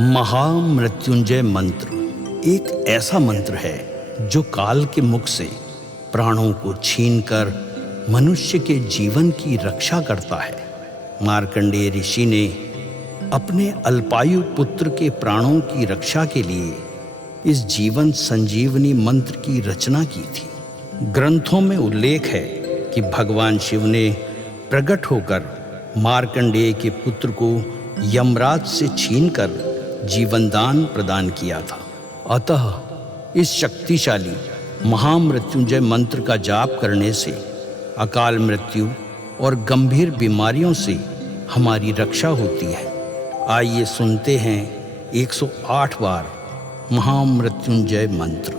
महामृत्युंजय मंत्र एक ऐसा मंत्र है जो काल के मुख से प्राणों को छीनकर मनुष्य के जीवन की रक्षा करता है। मार्कंडेय ऋषि ने अपने अल्पायु पुत्र के प्राणों की रक्षा के लिए इस जीवन संजीवनी मंत्र की रचना की थी। ग्रंथों में उल्लेख है कि भगवान शिव ने प्रकट होकर मार्कंडेय के पुत्र को यमराज से छीनकर जीवनदान प्रदान किया था। अतः इस शक्तिशाली महामृत्युंजय मंत्र का जाप करने से अकाल मृत्यु और गंभीर बीमारियों से हमारी रक्षा होती है। आइए सुनते हैं 108 बार महामृत्युंजय मंत्र।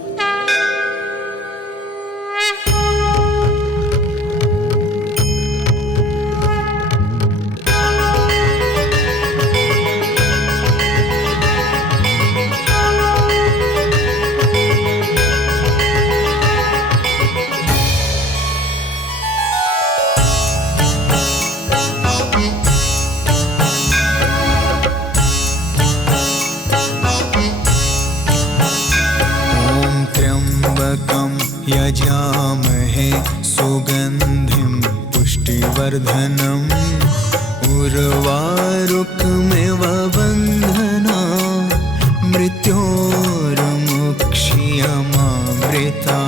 यजामहे सुगन्धिं पुष्टिवर्धनम् उर्वारुकमिव बन्धना मृत्योर्मुक्षीयमामृता।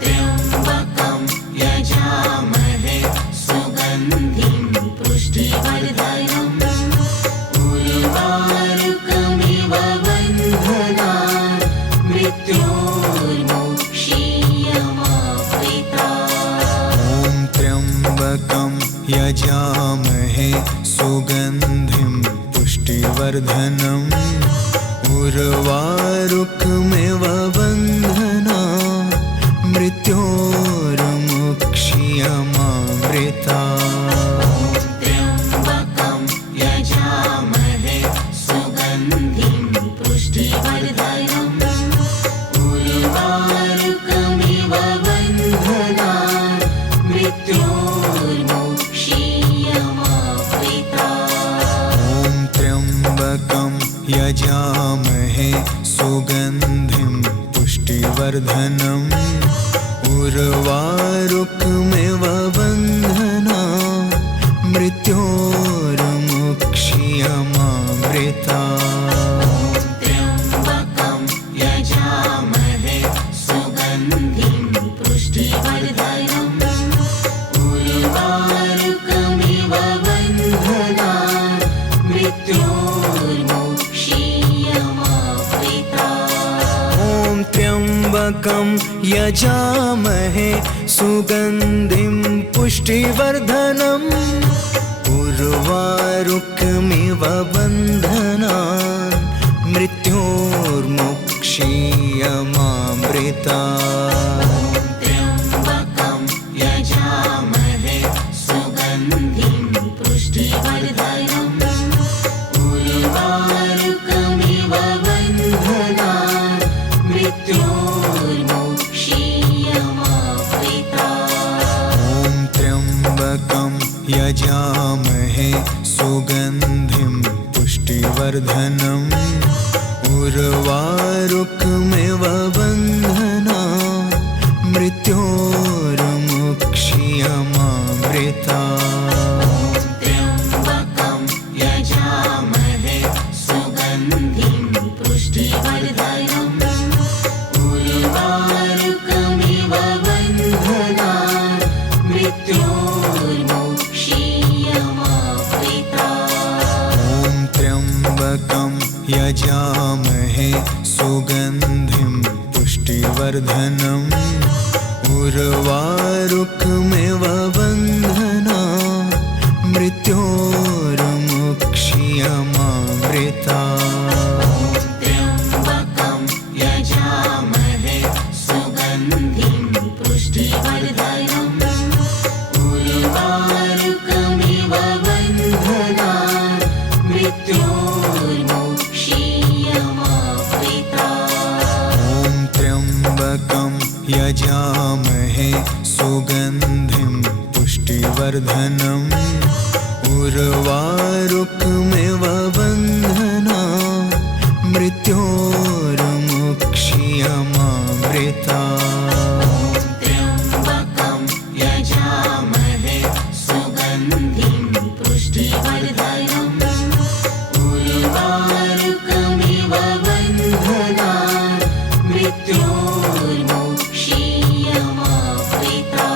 त्र्यम्बकं यजामहे सुगन्धिं पुष्टिवर्धनम् उर्वारुकमिव बन्धना त्र्यम्बकं यजामहे सुगन्धिं पुष्टिवर्धनम् उर्वारुकमिव बन्धना मृत्योर्मुक्षीयमामृता। त्र्यम्बकं यजामहे सुगन्धिं पुष्टिवर्धनम् उर्वारुकमिव बन्धना मृत्योर्मुक्षीयमामृता। त्र्यम्बकं यजामहे सुगन्धिं पुष्टिवर्धनम् उर्वारुकमिव बन्धना मृत्योर्मुक्षीयमामृता। त्र्यम्बकं यजामहे सुगन्धिं पुष्टिवर्धनम् उर्वारुकमिव बन्धना मृत्योर्मुक्षीयमामृता। त्र्यम्बकं यजामहे सुगन्धिं पुष्टिवर्धनम् उर्वारुकमिव बन्धना मृत्योर्मुक्षीयमामृता। त्र्यम्बकं यजामहे सुगन्धिं पुष्टिवर्धनम् उर्वारुकमिव बन्धना मृत्योर्मुक्षीयमामृता। त्र्यम्बकं यजामहे सुगन्धिं पुष्टिवर्धनम् उर्वारुकमिव बन्धना मृत्योर्मुक्षीयमामृता। त्र्यम्बकं यजामहे सुगन्धिं पुष्टिवर्धनम् उर्वारुकमिव बन्धना मृत्योर्मुक्षीयमामृता। त्र्यम्बकं यजामहे सुगन्धिं पुष्टिवर्धनम् उर्वारुकमिव बन्धना मृत्योर्मुक्षीयमामृता। त्र्यम्बकं यजामहे सुगन्धिं पुष्टिवर्धनम् उर्वारुकमिव बन्धना मृत्योर्मुक्षीयमामृता। त्र्यम्बकं यजामहे सुगन्धिं पुष्टिवर्धनम् उर्वारुकमिव बन्धना मृत्योर्मुक्षीयमामृता त्र्यम्बकं यजामहे सुगन्धिं पुष्टिवर्धनम् उर्वारुकमिव बन्धनान् मृत्योर्मुक्षीयमामृता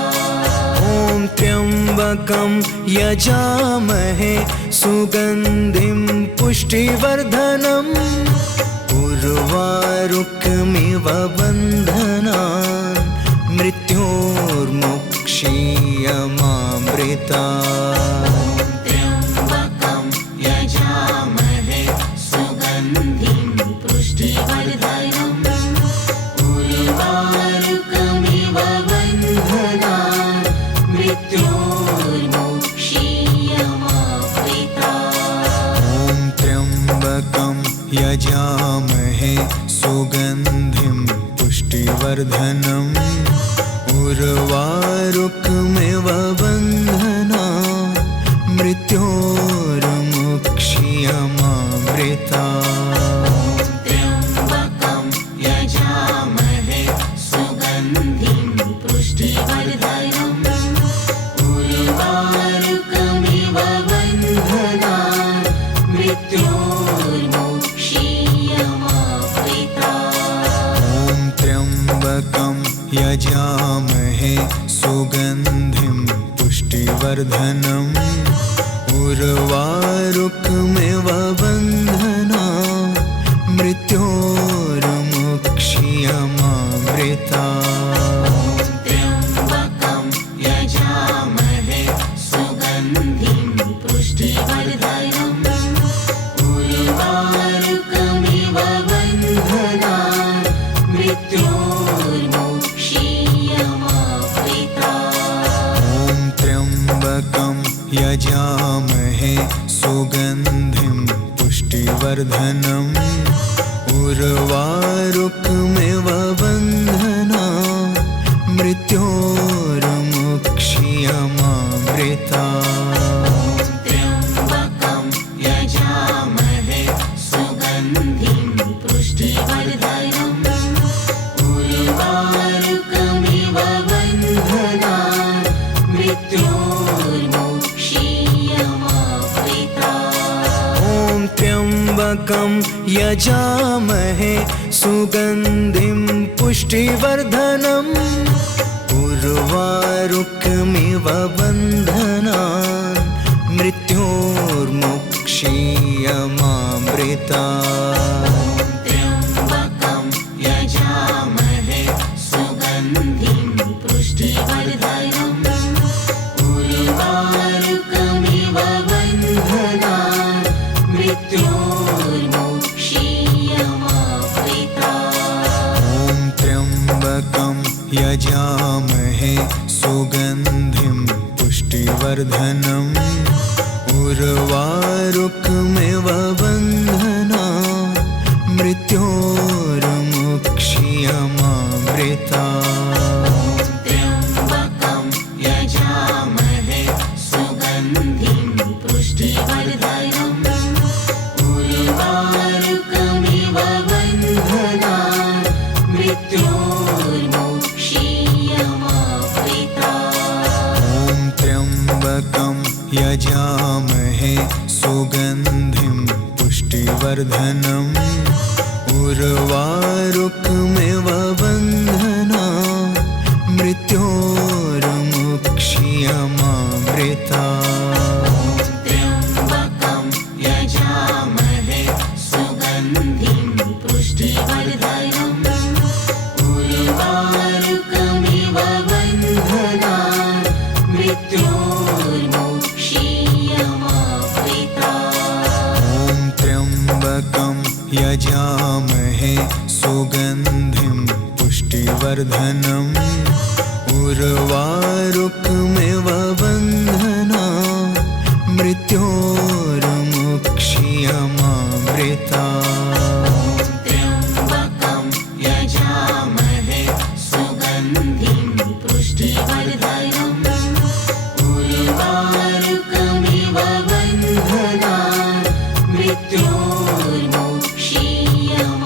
ॐ त्र्यम्बकं यजामहे सुगन्धिं पुष्टिवर्धनम् उर्वारुकमिव बन्धनान् मृत्योर्मुक्षीयमामृता त्र्यम्बकं यजामहे सुगन्धिं पुष्टिवर्धनम् उर्वारुकमिव बन्धनान् मृत्योर्मुक्षीयमामृता ॐ त्र्यम्बकं यजामहे सुगन्धिं पुष्टिवर्धनम् उर्वारुकमिव बन्धनान् मृत्योर्मुक्षीयमामृता त्र्यम्बकं यजामहे सुगन्धिं पुष्टिवर्धनम् उर्वारुकमिव बन्धनान् मृत्योर्मुक्षीयमामृता ॐ त्र्यम्बकं यजामहे सुगन्धिं पुष्टिवर्धनम् उर्वारुकमिव बन्धनान् मृत्योर्मुक्षीयमामृता त्र्यम्बकं यजामहे सुगन्धिं पुष्टिवर्धनम् उर्वारुकमिव बन्धनान् मृत्योर्मुक्षीयमामृता ॐ त्र्यम्बकं यजामहे सुगन्धिं पुष्टिवर्धनम् उर्वारुकमिव बन्धनान् मृत्योर्मुक्षीयमामृता त्र्यम्बकं यजामहे सुगन्धिं पुष्टिवर्धनम् उर्वारुकमिव बन्धनान् मृत्योर्मुक्षीयमामृता ॐ त्र्यम्बकं यजामहे सुगन्धिं पुष्टिवर्धनम् उर्वारुकमिव बन्धनान् मृत्योर्मुक्षीयमामृता त्र्यम्बकं यजामहे सुगन्धिं पुष्टिवर्धनम् उर्वारुकमिव बन्धनान् मृत्योर्मुक्षीयमामृता ॐ त्र्यम्बकं यजामहे सुगन्धिं पुष्टिवर्धनम् उर्वारुकमिव बन्धनान् मृत्योर्मुक्षीयमामृता त्र्यम्बकं यजामहे सुगन्धिं पुष्टिवर्धनम् उर्वारुकमिव बन्धनान् मृत्योर्मुक्षीयमामृता ॐ त्र्यम्बकं यजामहे सुगन्धिं पुष्टिवर्धनम् उर्वारुकमिव बन्धनान् मृत्योर्मुक्षीयमामृता त्र्यम्बकं यजामहे सुगन्धिं पुष्टिवर्धनम् उर्वारुकमिव बन्धनान् मृत्योर्मुक्षीयमामृता ॐ त्र्यम्बकं यजामहे सुगन्धिं पुष्टिवर्धनम् उर्वारुकमिव बन्धनान् मृत्योर्मुक्षीयमामृता त्र्यम्बकं यजामहे सुगन्धिं पुष्टिवर्धनम् उर्वारुकमिव बन्धनान् मृत्योर्मुक्षीयमामृता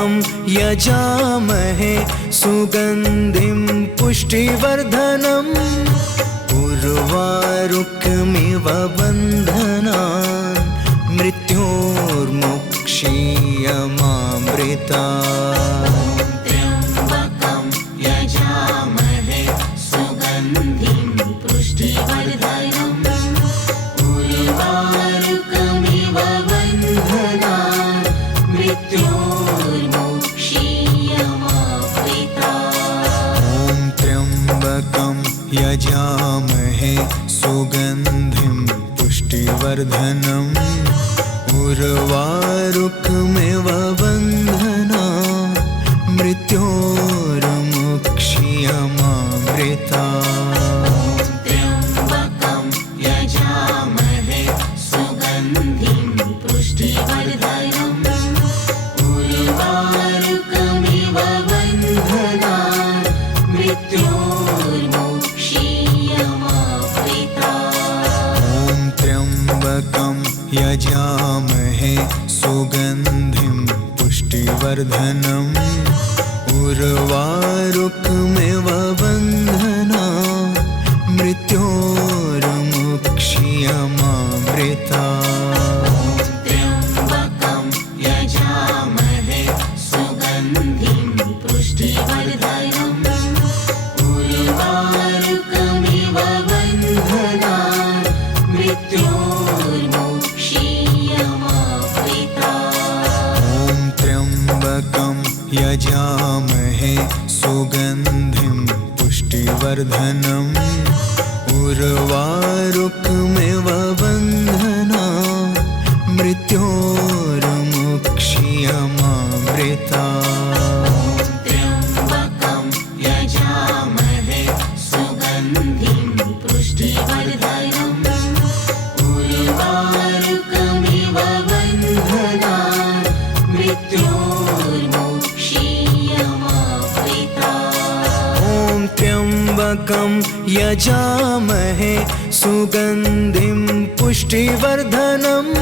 त्र्यम्बकं यजामहे सुगन्धिं पुष्टिवर्धनम् उर्वारुकमिव बन्धनान् मृत्योर्मुक्षीयमामृतात्। त्र्यम्बकं यजामहे सुगन्धिं पुष्टिवर्धनम् उर्वारुकमिव बन्धनान् मृत्योर्मुक्षीयमामृतात्। ॐ त्र्यम्बकं यजामहे सुगन्धिं पुष्टिवर्धनम् उर्वारुकमिव बन्धनान् मृत्योर्मुक्षीयमामृतात्। त्र्यम्बकं यजामहे सुगन्धिं पुष्टिवर्धनम् उर्वारुकमिव बन्धनान् मृत्योर्मुक्षीयमामृतात्। ॐ त्र्यम्बकं यजामहे सुगन्धिं पुष्टिवर्धनम् उर्वारुकमिव बन्धनान् मृत्योर्मुक्षीयमामृतात्। त्र्यम्बकं यजामहे सुगन्धिं पुष्टिवर्धनम् उर्वारुकमिव बन्धनान् मृत्योर्मुक्षीयमामृतात्। ॐ त्र्यम्बकं यजामहे सुगन्धिं पुष्टिवर्धनम् उर्वारुकमिव बन्धनान् मृत्योर्मुक्षीयमामृतात्। त्र्यम्बकं यजामहे सुगन्धिं पुष्टिवर्धनम् उर्वारुकमिव बन्धनान् मृत्योर्मुक्षीयमामृतात्। ॐ त्र्यम्बकं यजामहे सुगन्धिं पुष्टिवर्धनम्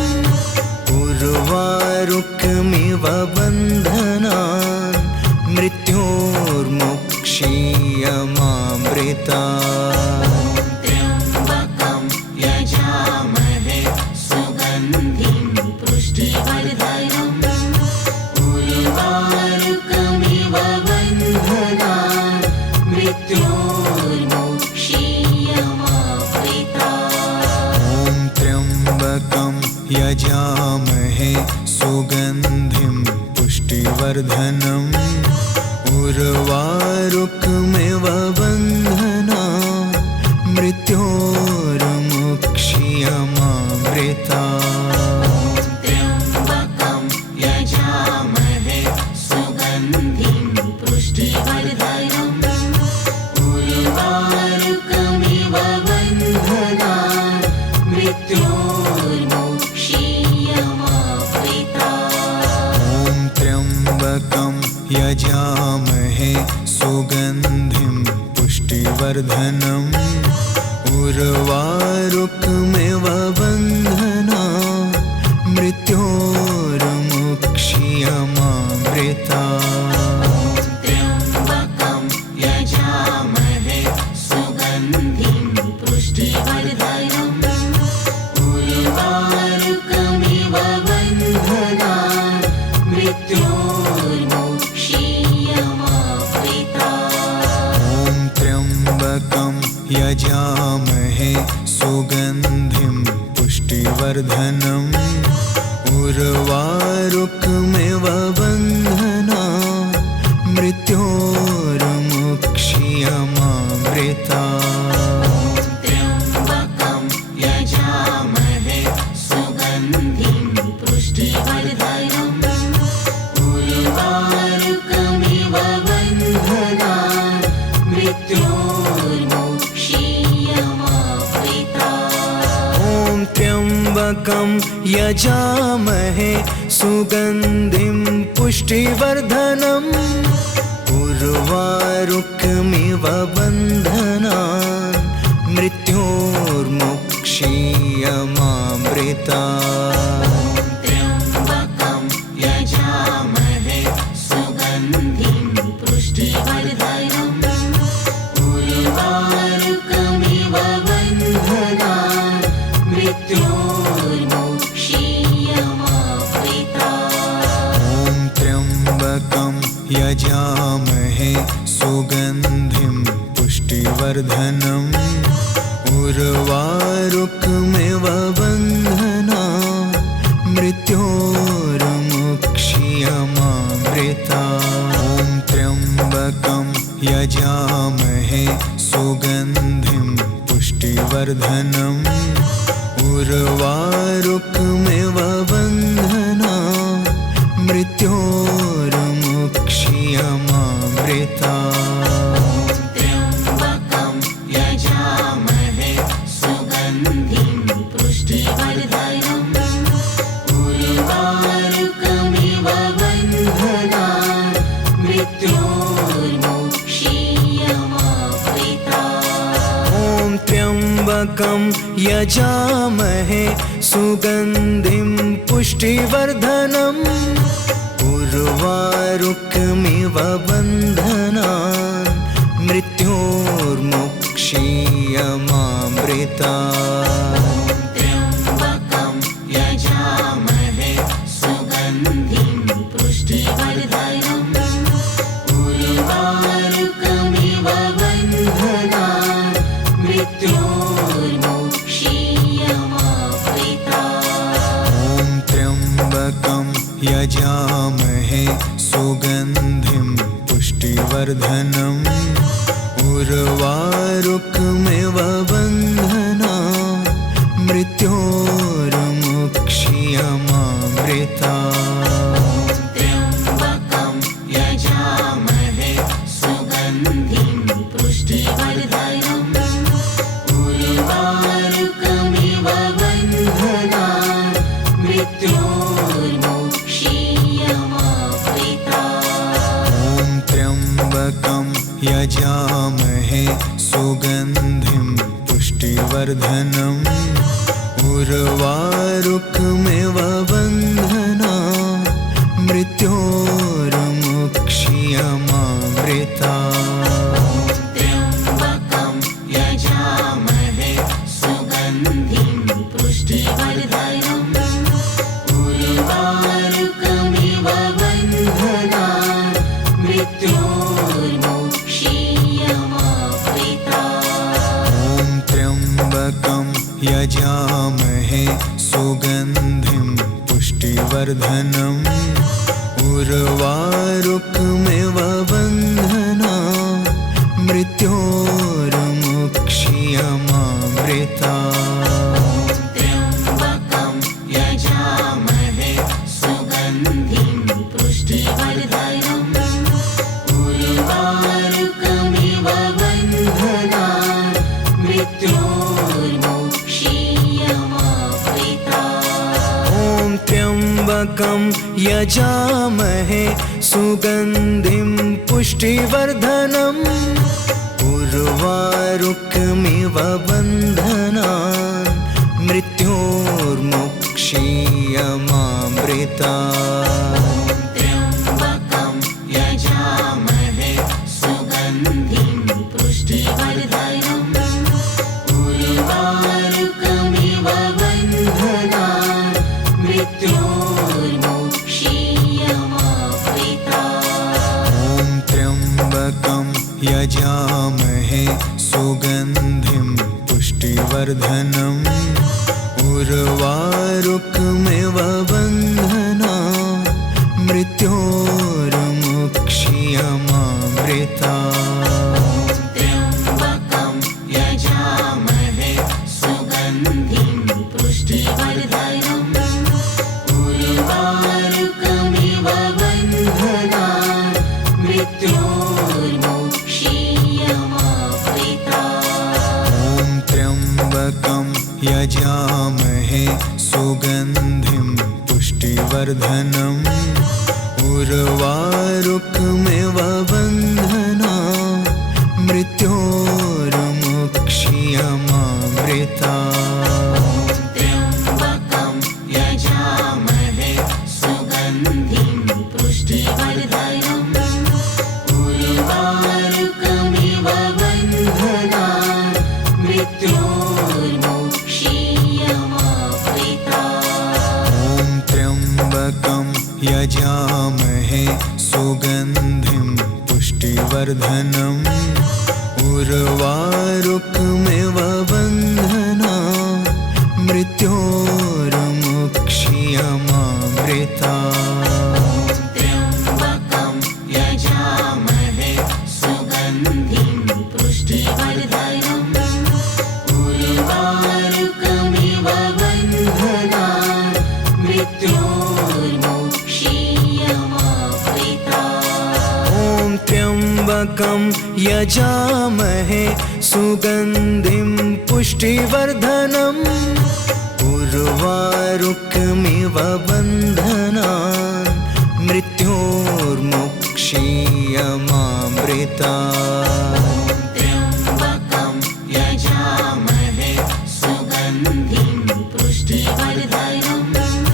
उर्वारुकमिव बन्धनान् मृत्योर्मुक्षीयमामृतात्। त्र्यम्बकं यजामहे सुगन्धिं पुष्टिवर्धनम् उर्वारुकमिव बन्धनान् मृत्योर्मुक्षीयमामृतात्। ॐ त्र्यम्बकं यजामहे सुगन्धिं पुष्टिवर्धनम् उर्वारुकमिव बन्धनान् मृत्योर्मुक्षीयमामृतात्। त्र्यम्बकं यजामहे सुगन्धिं पुष्टिवर्धनम् उर्वारुकमिव बन्धनान् मृत्योर्मुक्षीयमामृतात्। ॐ त्र्यम्बकं यजामहे सुगन्धिं पुष्टिवर्धनम् उर्वारुकमिव बन्धनान् मृत्योर्मुक्षीयमामृतात्। त्र्यम्बकं यजामहे सुगन्धिं पुष्टिवर्धनम् उर्वारुकमिव बन्धनान् मृत्योर्मुक्षीयमामृतात्। ॐ त्र्यम्बकं यजामहे सुगन्धिं पुष्टिवर्धनम् उर्वारुकमिव बन्धनान् मृत्योर्मुक्षीयमामृतात्। त्र्यम्बकं यजामहे सुगन्धिं पुष्टिवर्धनम् उर्वारुकमिव बन्धनान् मृत्योर्मुक्षीयमामृतात्। ॐ त्र्यम्बकं यजामहे सुगन्धिं पुष्टिवर्धनम् उर्वारुकमिव बन्धनान् मृत्योर्मुक्षीयमामृतात्। त्र्यम्बकं यजामहे उर्वारुकमिव बन्धना मृत्योर्मुक्षीयमामृता। ॐ त्र्यम्बकं यजामहे सुगन्धिं पुष्टिवर्धनम् उर्वारुकमिव बन्धना मृत्योर्मुक्षीयमामृता। त्र्यम्बकं यजामहे सुगन्धिं पुष्टिवर्धनम् उर्वारुकमिव बन्धना मृत्योर्मुक्षीयमामृता। ॐ त्र्यम्बकं यजामहे सुगन्धिं पुष्टिवर्धनम् उर्वारुकमिव बन्धना मृत्योर्मुक्षीयमामृता। त्र्यम्बकं यजामहे सुगन्धिं पुष्टिवर्धनम् उर्वारुकमिव बन्धना मृत्योर्मुक्षीयमामृता। ॐ त्र्यम्बकं यजामहे सुगन्धिं पुष्टिवर्धनम् उर्वारुकमिव बन्धना मृत्योर्मुक्षीयमामृता। त्र्यम्बकं यजामहे सुगन्धिं पुष्टिवर्धनम् उर्वारुकमिव बन्धना मृत्योर्मुक्षीयमामृता। ॐ त्र्यम्बकं यजामहे सुगन्धिं पुष्टिवर्धनम् उर्वारुकमिव बन्धना मृत्योर्मुक्षीयमामृता। त्र्यम्बकं यजामहे सुगन्धिं पुष्टिवर्धनम् उर्वारुकमिव बन्धना मृत्योर्मुक्षीयमामृता। ॐ त्र्यम्बकं यजामहे सुगन्धिं पुष्टिवर्धनम् उर्वारुकमिव बन्धना मृत्योर्मुक्षीयमामृता। त्र्यम्बकं यजामहे सुगन्धिं पुष्टिवर्धनम् उर्वारुकमिव बन्धना मृत्योर्मुक्षीयमामृता। ॐ त्र्यम्बकं यजामहे सुगन्धिं पुष्टिवर्धनम् उर्वारुकमिव बन्धना मृत्योर्मुक्षीयमामृता। त्र्यम्बकं यजामहे सुगन्धिं पुष्टिवर्धनम् उर्वारुकमिव बन्धना मृत्योर्मुक्षीयमामृता। ॐ त्र्यम्बकं यजामहे सुगन्धिं पुष्टिवर्धनम् उर्वारुकमिव बन्धना मृत्योर्मुक्षीयमामृता। त्र्यम्बकं यजामहे सुगन्धिं पुष्टिवर्धनम् उर्वारुकमिव बन्धना मृत्योर्मुक्षीयमामृता। ॐ त्र्यम्बकं यजामहे सुगन्धिं पुष्टिवर्धनम् उर्वारुकमिव बन्धना मृत्योर्मुक्षीयमामृता। त्र्यम्बकं यजामहे सुगन्धिं पुष्टिवर्धनम् उर्वारुकमिव बन्धना मृत्योर्मुक्षीयमामृता। ॐ त्र्यम्बकं यजामहे सुगन्धिं पुष्टिवर्धनम् उर्वारुकमिव बन्धना त्र्यम्बकं यजामहे सुगन्धिं पुष्टिवर्धनम् उर्वारुकमिव बन्धनान् मृत्योर्मुक्षीयमामृतात्। त्र्यम्बकं यजामहे सुगन्धिं पुष्टिवर्धनम्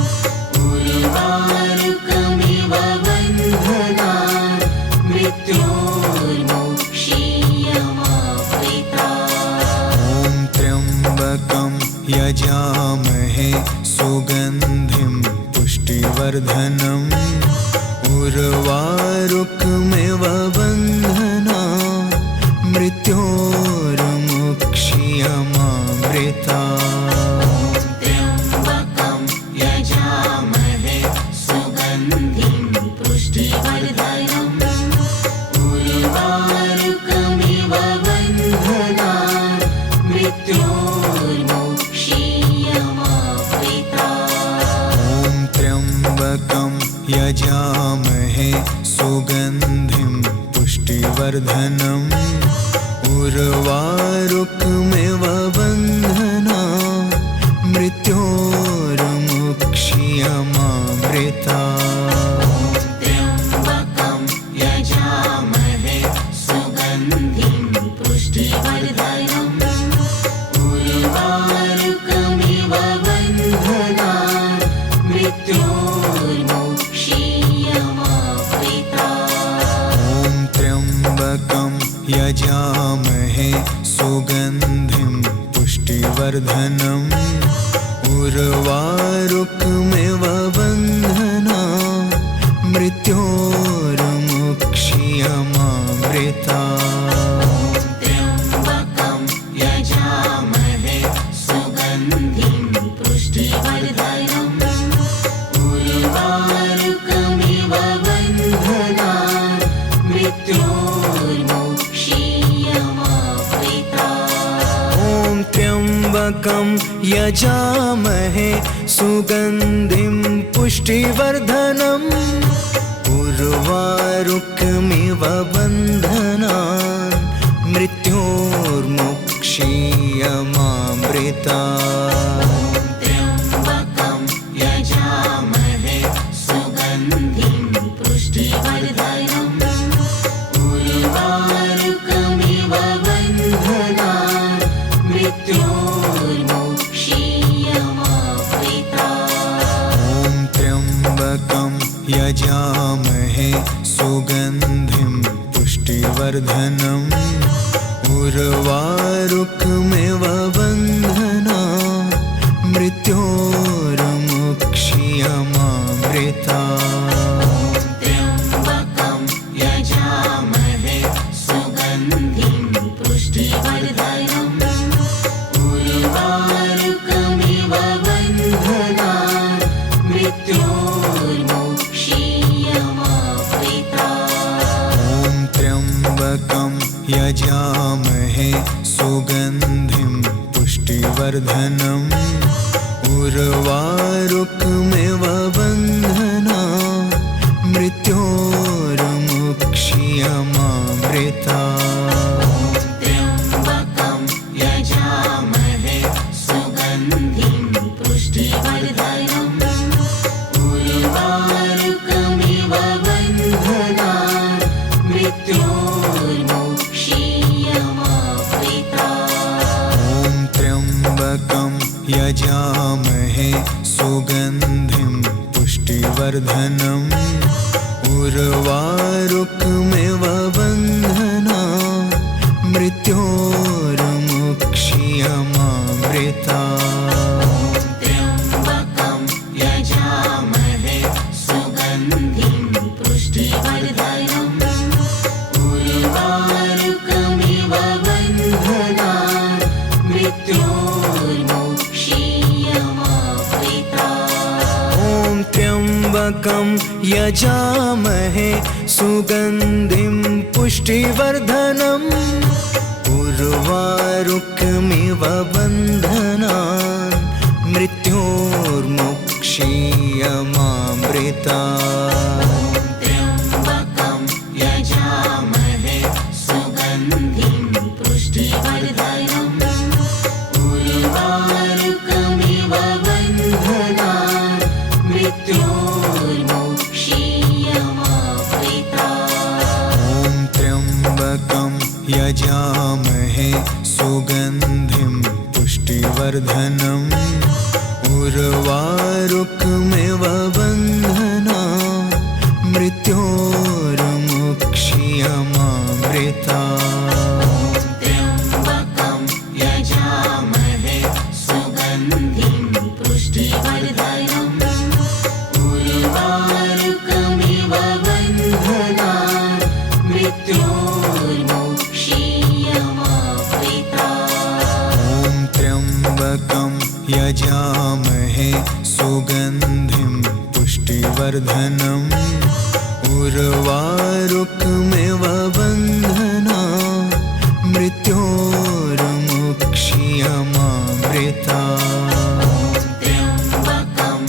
उर्वारुकमिव बन्धनान् मृत्योर्मुक्षीयमामृतात्। ॐ त्र्यम्बकं यजामहे सुगन्धिं पुष्टिवर्धनम् उर्वारुकमिव बन्धनान् मृत्योर्मुक्षीयमामृतात्। त्र्यम्बकं यजामहे सुगन्धिं पुष्टिवर्धनम् उर्वारुकमिव बन्धनान् मृत्योर्मुक्षीयमामृतात्। ॐ त्र्यम्बकं यजामहे सुगन्धिं पुष्टिवर्धनम् उर्वारुकमिव बन्धनान् मृत्योर्मुक्षीयमामृतात्। त्र्यम्बकं यजामहे सुगन्धिं पुष्टिवर्धनम् उर्वारुकमिव बन्धनान् मृत्योर्मुक्षीयमामृतात्। ॐ त्र्यम्बकं यजामहे सुगन्धिं पुष्टिवर्धनम् उर्वारुकमिव बन्धनान् मृत्योर्मुक्षीयमामृतात्। त्र्यम्बकं यजामहे सुगन्धिं पुष्टिवर्धनम् उर्वारुकमिव बन्धनान् मृत्योर्मुक्षीयमामृतात्। ॐ त्र्यम्बकं यजामहे सुगन्धिं पुष्टिवर्धनम् उर्वारुकमिव बन्धनान् मृत्योर्मुक्षीयमामृतात्। त्र्यम्बकं यजामहे सुगन्धिं पुष्टिवर्धनम् उर्वारुकमिव बन्धनान् मृत्योर्मुक्षीयमामृतात्। ॐ त्र्यम्बकं यजामहे सुगन्धिं पुष्टिवर्धनम् उर्वारुकमिव बन्धनान् मृत्योर्मुक्षीयमामृतात्। त्र्यम्बकं यजामहे सुगन्धिं पुष्टिवर्धनम् उर्वारुकमिव बन्धनान् मृत्योर्मुक्षीयमामृतात्। ॐ त्र्यम्बकं यजामहे सुगन्धिं पुष्टिवर्धनम् उर्वारुकमिव बन्धनान् मृत्योर्मुक्षीयमामृतात्। त्र्यम्बकं यजामहे सुगन्धिं पुष्टिवर्धनम् उर्वारुकमिव बन्धनान् मृत्योर्मुक्षीयमामृतात्। ॐ त्र्यम्बकं यजामहे सुगन्धिं पुष्टिवर्धनम् उर्वारुकमिव बन्धनान् मृत्योर्मुक्षीयमामृतात्। त्र्यम्बकं यजामहे सुगन्धिं पुष्टिवर्धनम् उर्वारुकमिव बन्धनान् मृत्योर्मुक्षीयमामृतात्। ॐ त्र्यम्बकं यजामहे सुगन्धिं पुष्टिवर्धनम् उर्वारुकमिव बन्धनान् मृत्योर्मुक्षीयमामृतात्। त्र्यम्बकं यजामहे पुष्टिवर्धनम् उर्वारुकमिव बन्धनान् मृत्योर्मुक्षीयमामृता त्र्यम्बकं यजामहे सुगन्धिं पुष्टिवर्धनम् उर्वारुकमिव बन्धनान् मृत्योर्मुक्षीयमामृता त्र्यम्बकं यजामहे सुगन्धिं पुष्टिवर्धनम् उर्वारुकमिव बन्धनान् मृत्योर्मुक्षीयमामृता त्र्यम्बकं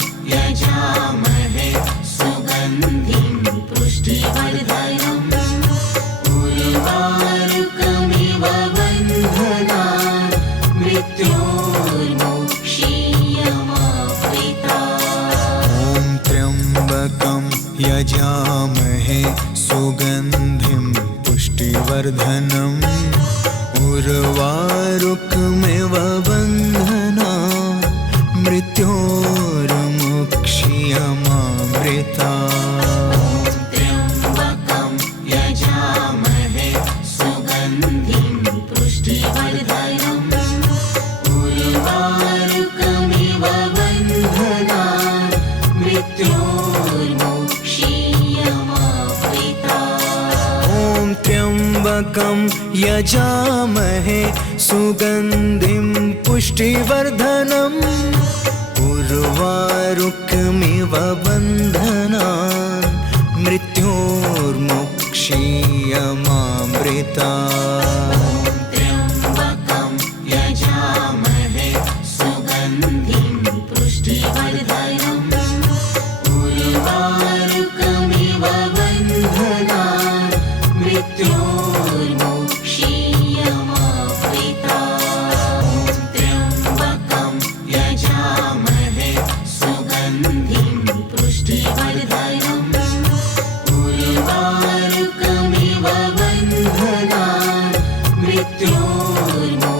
यजामहे सुगन्धिं पुष्टिवर्धनम् उर्वारुकमिव बन्धनान् मृत्योर्मुक्षीयमामृता त्र्यम्बकं यजामहे सुगन्धिं पुष्टिवर्धनम् उर्वारुकमिव बन्धनान् मृत्योर्मुक्षीयमामृता त्र्यम्बकं यजामहे सुगन्धिं पुष्टिवर्धनम् उर्वारुकमिव बन्धनान् मृत्योर्मुक्षीयमामृता त्र्यम्बकं यजामहे सुगन्धिं पुष्टिवर्धनम् उर्वारुकमिव बन्धनान् मृत्योर्मुक्षीयमामृता त्र्यम्बकं यजामहे सुगन्धिं पुष्टिवर्धनम् उर्वारुकमिव बन्धनान् मृत्योर्मुक्षीयमामृता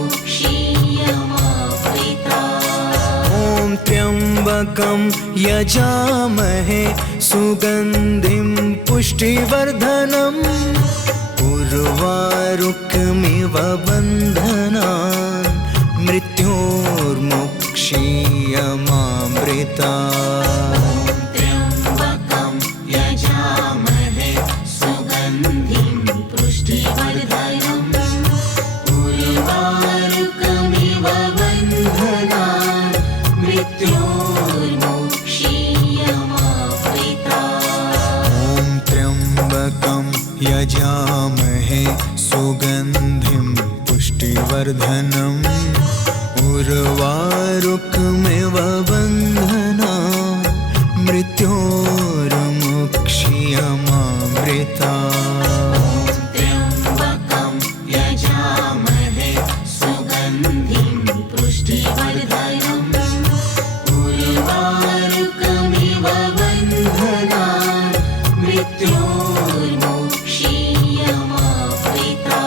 त्र्यम्बकं यजामहे सुगन्धिं पुष्टिवर्धनम् उर्वारुकमिव बन्धनान् मृत्योर्मुक्षीयमामृता त्र्यम्बकं यजामहे सुगन्धिं पुष्टिवर्धनम् उर्वारुकमिव बन्धनान् मृत्योर्मुक्षीयमामृता त्र्यम्बकं यजामहे सुगन्धिं पुष्टिवर्धनम् उर्वारुकमिव बन्धनान् मृत्योर्मुक्षीयमामृता त्र्यम्बकं यजामहे सुगन्धिं पुष्टिवर्धनम् उर्वारुकमिव बन्धनान् मृत्योर्मुक्षीयमामृता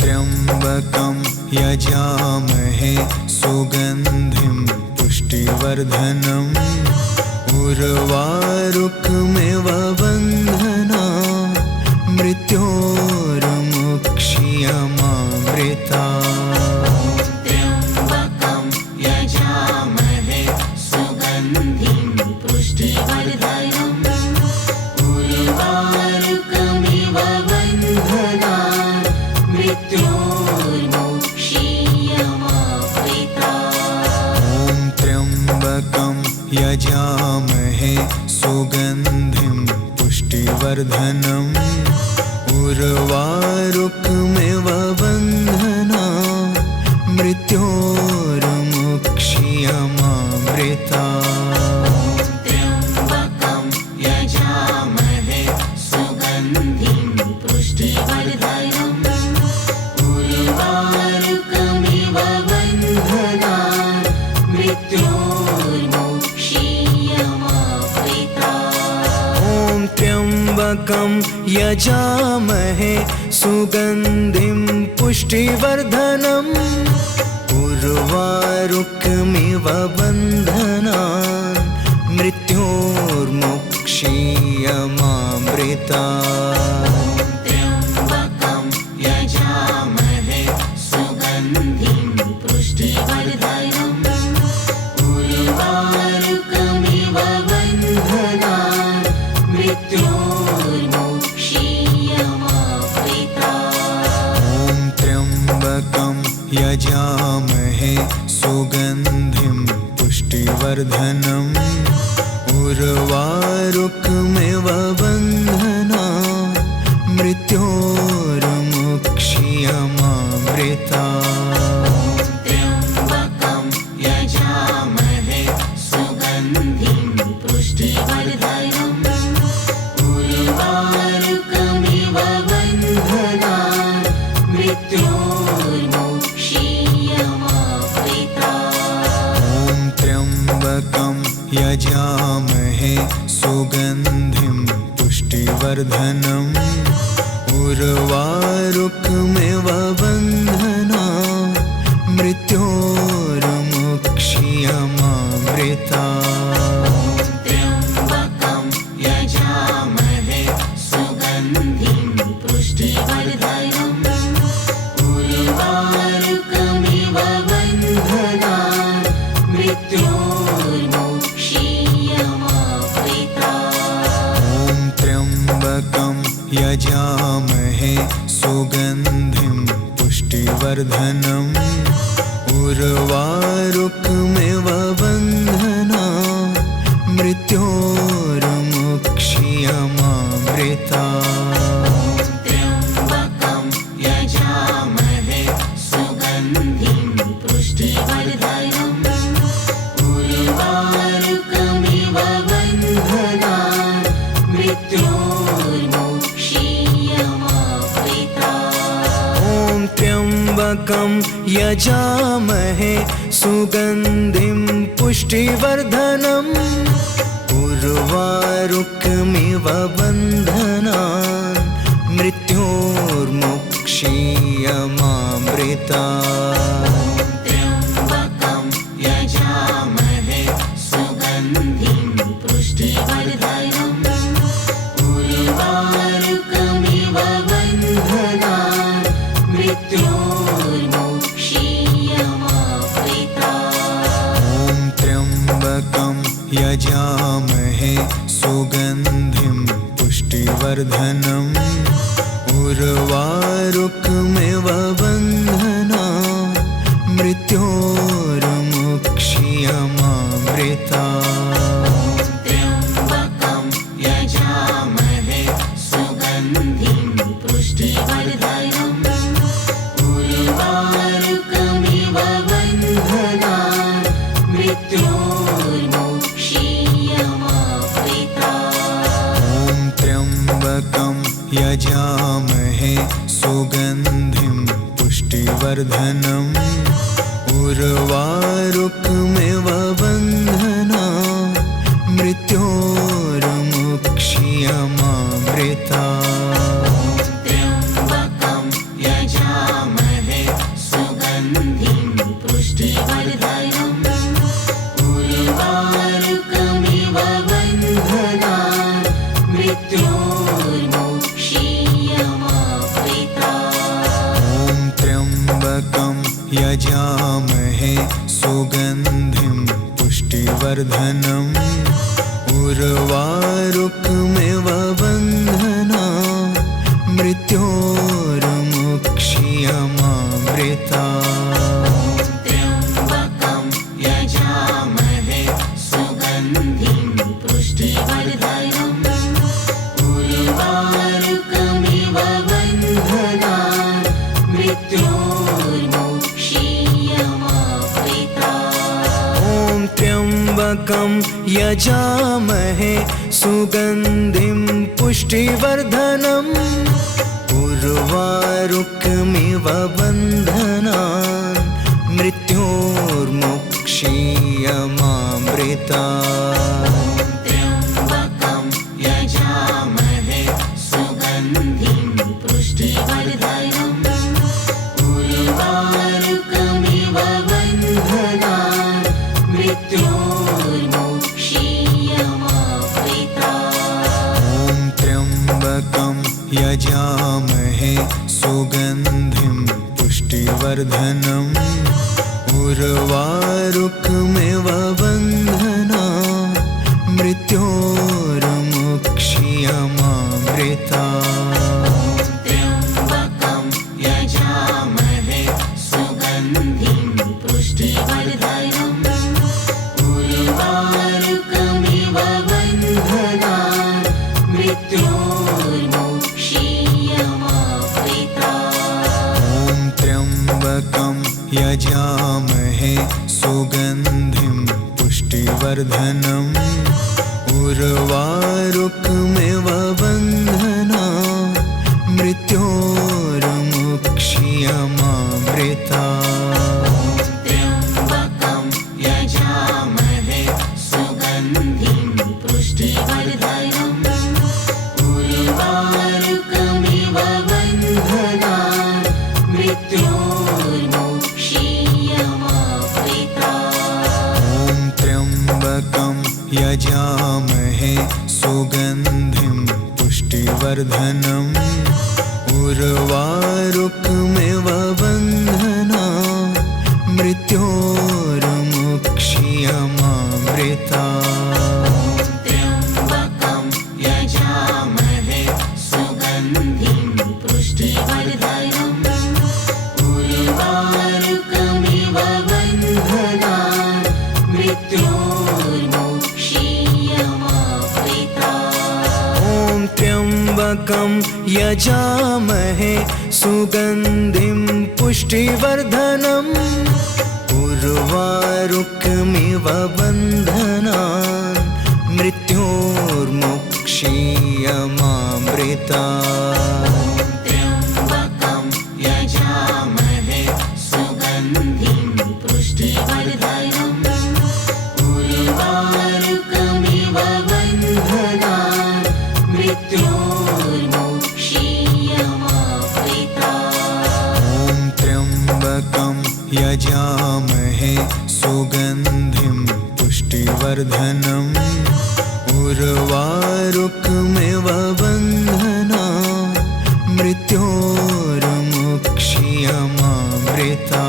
त्र्यम्बकं यजामहे सुगन्धिं पुष्टिवर्धनम् उर्वारुकमिव बन्धनान् मृत्योर्मुक्षीयमामृता त्र्यम्बकं यजामहे सुगन्धिं पुष्टिवर्धनम् उर्वारुकमिव बन्धनान् मृत्योर्मुक्षीयमामृता त्र्यम्बकं यजामहे सुगन्धिं पुष्टिवर्धनम् उर्वारुकमिव बन्धनान् मृत्योर्मुक्षीयमामृता त्र्यम्बकं यजामहे सुगन्धिं पुष्टिवर्धनम् उर्वारुकमिव बन्धनान् मृत्योर्मुक्षीयमामृता त्र्यम्बकं यजामहे सुगन्धिं पुष्टिवर्धनम् उर्वारुकमिव बन्धनान् मृत्योर्मुक्षीयमामृता त्र्यम्बकं यजामहे सुगन्धिं पुष्टिवर्धनम् उर्वारुकमिव सुगन्धिं पुष्टिवर्धनम् उर्वारुकमिव बन्धनान् मृत्योर्मुक्षीयमामृता त्र्यम्बकं यजामहे सुगन्धिं पुष्टिवर्धनम् उर्वारुकमिव बन्धनान् मृत्योर्मुक्षीयमामृता त्र्यम्बकं यजामहे सुगन्धिं पुष्टिवर्धनम् उर्वारुकमिव बन्धनान् मृत्योर्मुक्षीयमामृता त्र्यम्बकं यजामहे सुगन्धिं पुष्टिवर्धनम् उर्वारुकमिव बन्धनान् मृत्योर्मुक्षीयमामृता त्र्यम्बकं यजामहे सुगन्धिं पुष्टिवर्धनम् उर्वारुकमिव बन्धनान् मृत्योर्मुक्षीयमामृता त्र्यम्बकं यजामहे सुगन्धिं पुष्टिवर्धनम् उर्वारुकमिव बन्धनान् मृत्योर्मुक्षीयमामृता त्र्यम्बकं यजामहे सुगन्धिं पुष्टिवर्धनम् उर्वारुकमिव बन्धनान् मृत्योर्मुक्षीयमामृता त्र्यम्बकं यजामहे सुगन्धिं पुष्टिवर्धनम् उर्वारुकमिव बन्धनान् मृत्योर्मुक्षीयमामृता त्र्यम्बकं यजामहे सुगन्धिं पुष्टिवर्धनम् उर्वारुकमिव बन्धनान् मृत्योर्मुक्षीयमामृता त्र्यम्बकं यजामहे सुगन्धिं पुष्टिवर्धनम् उर्वारुकमिव बन्धनान् मृत्योर्मुक्षीयमामृता त्र्यम्बकं यजामहे सुगन्धिं पुष्टिवर्धनम् उर्वारुकमिव बन्धनान् मृत्योर्मुक्षीयमामृता त्र्यम्बकं यजामहे सुगन्धिं पुष्टिवर्धनम् उर्वारुकमिव बन्धनान् मृत्योर्मुक्षीयमामृता त्र्यम्बकं यजामहे सुगन्धिं पुष्टिवर्धनम् उर्वारुकमिव बन्धनान् मृत्योर्मुक्षीयमामृता त्र्यम्बकं यजामहे सुगन्धिं पुष्टिवर्धनम् उर्वारुकमिव बन्धनान् मृत्योर्मुक्षीयमामृता त्र्यम्बकं यजामहे सुगन्धिं पुष्टिवर्धनम् उर्वारुकमिव बन्धनान् मृत्योर्मुक्षीयमामृता त्र्यम्बकं यजामहे सुगन्धिं पुष्टिवर्धनम् उर्वारुकमिव बन्धनान् मृत्योर्मुक्षीयमामृता त्र्यम्बकं यजामहे सुगन्धिं पुष्टिवर्धनम् उर्वारुकमिव बन्धनान् मृत्योर्मुक्षीयमामृता त्र्यम्बकं यजामहे सुगन्धिं पुष्टिवर्धनम् पुष्टिवर्धनम् उर्वारुकमिव बन्धना मृत्योर्मुक्षीयमामृता त्र्यम्बकं यजामहे सुगन्धिं पुष्टिवर्धनम् उर्वारुकमिव बन्धनान् मृत्योर्मुक्षीयमामृता ॐ त्र्यम्बकं यजामहे सुगन्धिं पुष्टिवर्धनम् उर्वारुकमिव बन्धना मृत्योर्मुक्षीयमामृता त्र्यम्बकं यजामहे सुगन्धिं पुष्टिवर्धनम् उर्वारुकमिव बन्धनान् मृत्योर्मुक्षीयमामृता ॐ त्र्यम्बकं यजामहे सुगन्धिं पुष्टिवर्धनम् उर्वारुकमिव बन्धनान् मृत्योर्मुक्षीयमामृता त्र्यम्बकं यजामहे सुगन्धिं पुष्टिवर्धनम् उर्वारुकमिव बन्धनान् मृत्योर्मुक्षीयमामृता ॐ त्र्यम्बकं यजामहे सुगन्धिं पुष्टिवर्धनम् उर्वारुकमिव बन्धना मृत्योर्मुक्षीयमामृता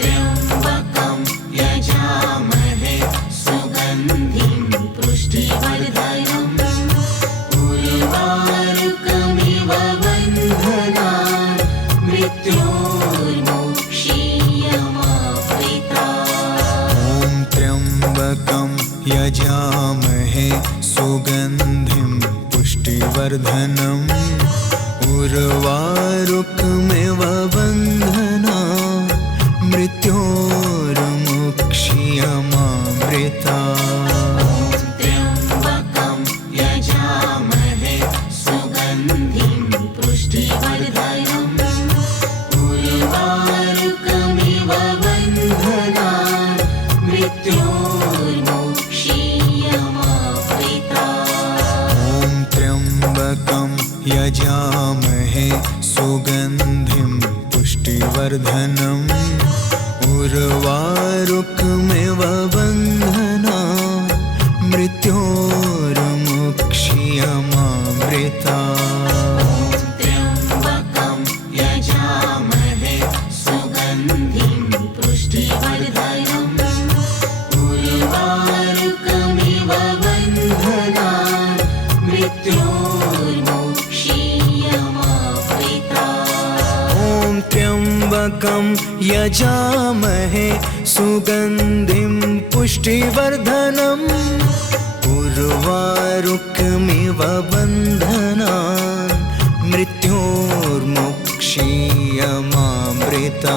त्र्यम्बकं यजामहे सुगन्धिं पुष्टिवर्धनम् उर्वारुकमिव बन्धनान् मृत्योर्मुक्षीयमामृता ॐ त्र्यम्बकं यजामहे सुगन्धिं पुष्टिवर्धनम् उर्वारुकमिव बन्धना मृत्योर्मुक्षीयमामृता त्र्यम्बकं यजामहे सुगन्धिं पुष्टिवर्धनम् उर्वारुकमिव बन्धनान् मृत्योर्मुक्षीयमामृता ॐ त्र्यम्बकं यजामहे सुगन्धिं पुष्टिवर्धनम् उर्वारुकमिव बन्धना मृत्योर्मुक्षीयमामृता त्र्यम्बकं यजामहे सुगन्धिं पुष्टिवर्धनम् उर्वारुकमिव बन्धनान् मृत्योर्मुक्षीयमामृता ॐ त्र्यम्बकं यजामहे सुगन्धिं पुष्टिवर्धनम् उर्वारुकमिव बन्धनान् मृत्योर्मुक्षीयमामृता